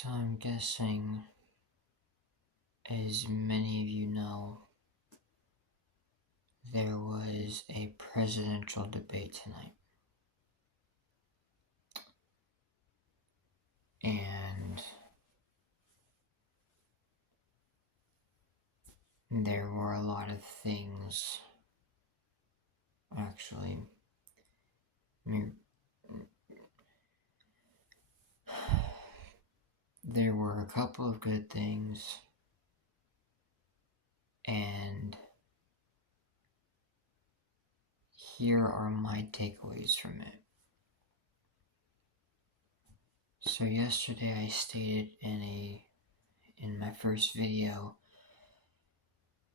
So I'm guessing, as many of you know, there was a presidential debate tonight. And there were a lot of things, actually. There were a couple of good things, and here are my takeaways from it. So yesterday I stated in my first video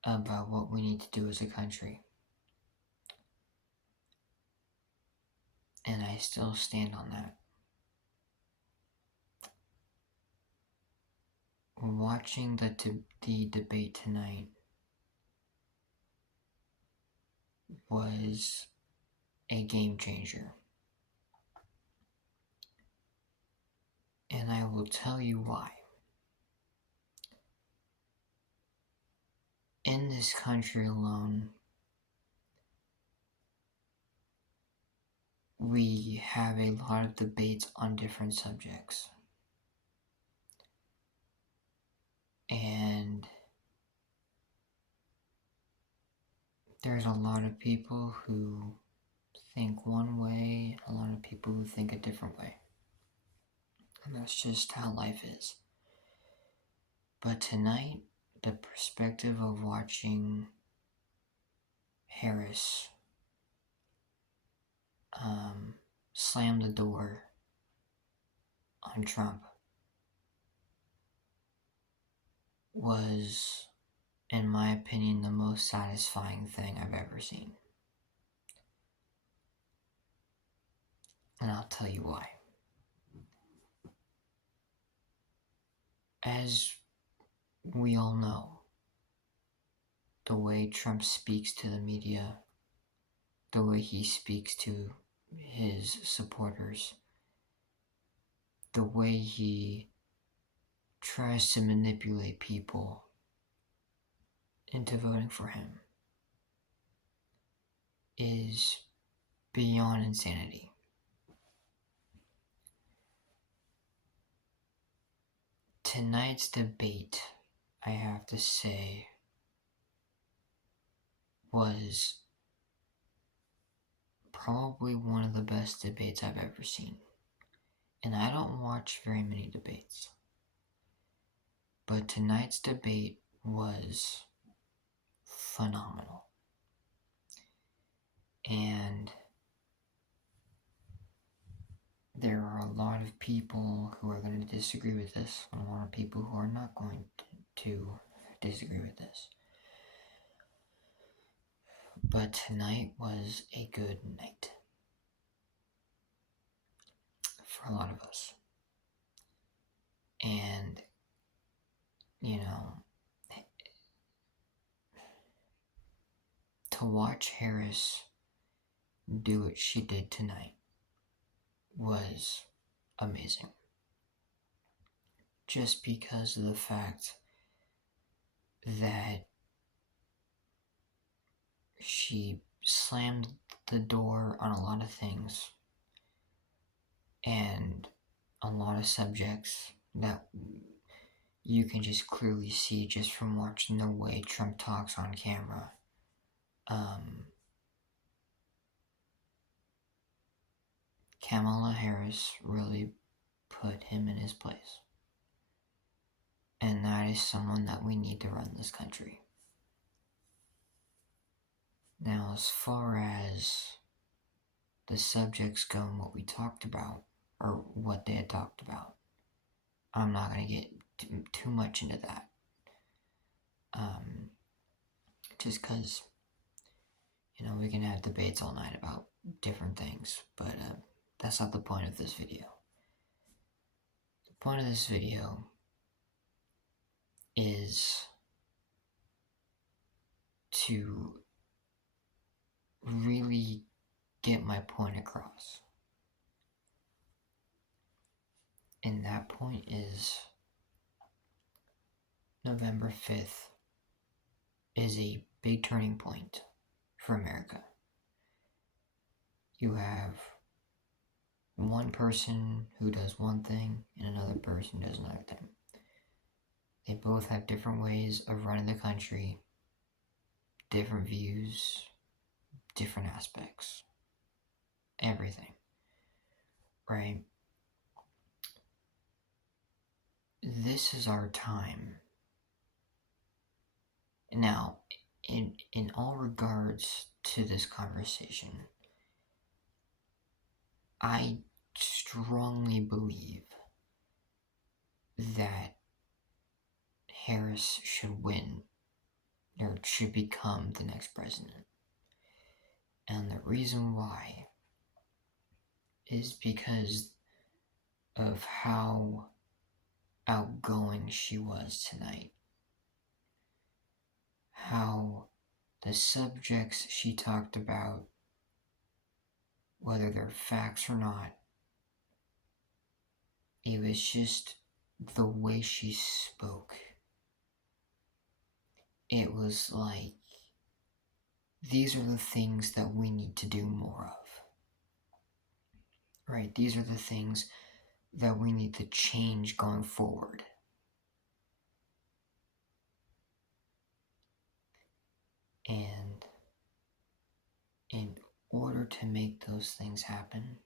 about what we need to do as a country. And I still stand on that. Watching the debate tonight was a game changer. And I will tell you why. In this country alone, we have a lot of debates on different subjects. And there's a lot of people who think one way, a lot of people who think a different way. And that's just how life is. But tonight, the perspective of watching Harris slam the door on Trump was, in my opinion, the most satisfying thing I've ever seen. And I'll tell you why. As we all know, the way Trump speaks to the media, the way he speaks to his supporters, the way he tries to manipulate people into voting for him is beyond insanity. Tonight's debate, I have to say, was probably one of the best debates I've ever seen. And I don't watch very many debates. But tonight's debate was phenomenal. And there are a lot of people who are going to disagree with this, and a lot of people who are not going to disagree with this. But tonight was a good night for a lot of us. And, you know, to watch Harris do what she did tonight was amazing. Just because of the fact that she slammed the door on a lot of things and a lot of subjects that you can just clearly see just from watching the way Trump talks on camera. Kamala Harris really put him in his place. And that is someone that we need to run this country. Now, as far as the subjects go and what we talked about, or what they had talked about, I'm not going to get too much into that. Just because, you know, we can have debates all night about different things, but that's not the point of this video. The point of this video is to really get my point across. And that point is November 5th is a big turning point for America. You have one person who does one thing and another person who does another thing. They both have different ways of running the country, different views, different aspects, everything, right? This is our time. Now, in all regards to this conversation, I strongly believe that Harris should win or should become the next president. And the reason why is because of how outgoing she was tonight. How the subjects she talked about, whether they're facts or not, it was just the way she spoke. It was like, these are the things that we need to do more of. Right? These are the things that we need to change going forward. And in order to make those things happen,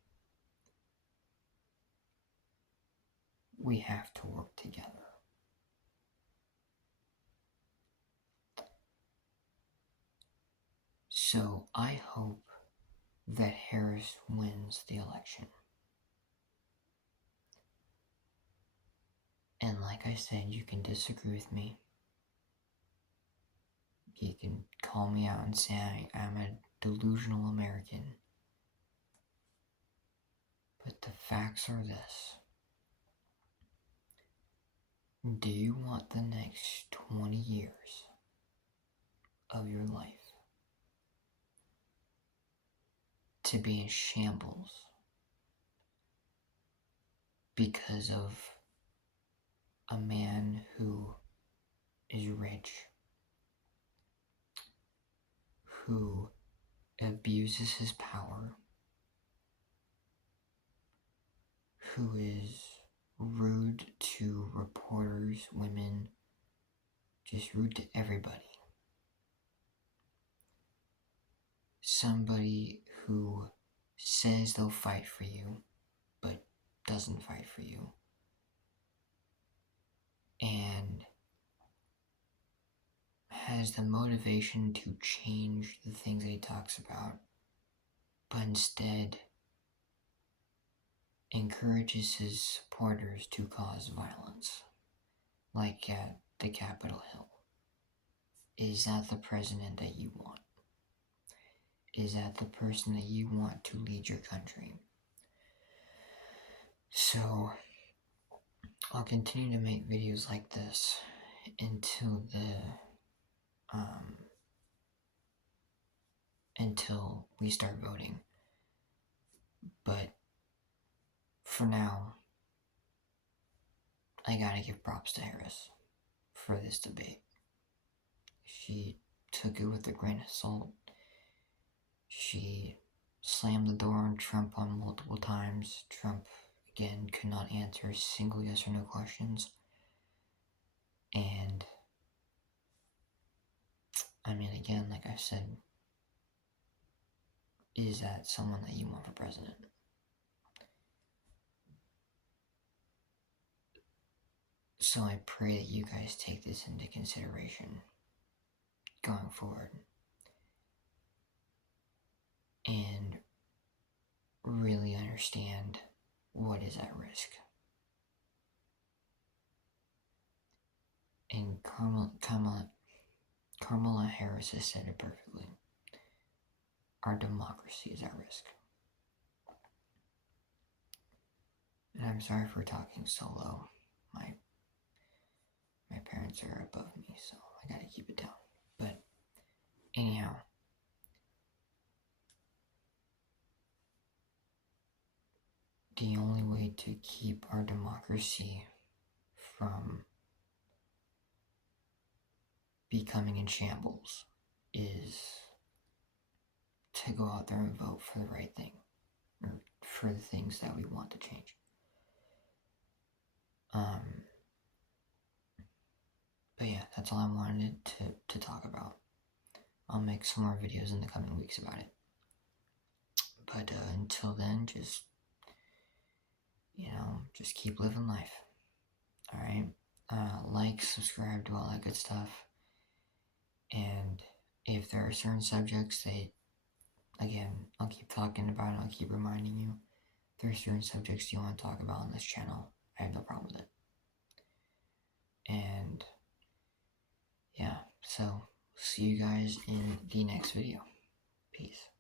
we have to work together. So I hope that Harris wins the election. And like I said, you can disagree with me. You can call me out and say I'm a delusional American. But the facts are this. Do you want the next 20 years of your life to be in shambles because of a man who is rich, who abuses his power, who is rude to reporters, women, just rude to everybody? Somebody who says they'll fight for you, but doesn't fight for you. And has the motivation to change the things that he talks about, but instead encourages his supporters to cause violence, like at the Capitol Hill. Is that the president that you want? Is that the person that you want to lead your country? So, I'll continue to make videos like this until we start voting. But for now, I gotta give props to Harris for this debate. She took it with a grain of salt. She slammed the door on Trump on multiple times. Trump, again, could not answer a single yes or no questions. And, I mean, again, like I said, is that someone that you want for president? So I pray that you guys take this into consideration going forward and really understand what is at risk. And Kamala Harris has said it perfectly. Our democracy is at risk. And I'm sorry for talking so low. My parents are above me, so I gotta keep it down. But anyhow, the only way to keep our democracy from becoming in shambles is to go out there and vote for the right thing, or for the things that we want to change. But yeah, that's all I wanted to talk about. I'll make some more videos in the coming weeks about it. But until then, just, just keep living life. Alright? Like, subscribe, do all that good stuff. And if there are certain subjects that, again, I'll keep talking about it, I'll keep reminding you. If there are certain subjects you want to talk about on this channel, I have no problem with it. And yeah, so see you guys in the next video. Peace.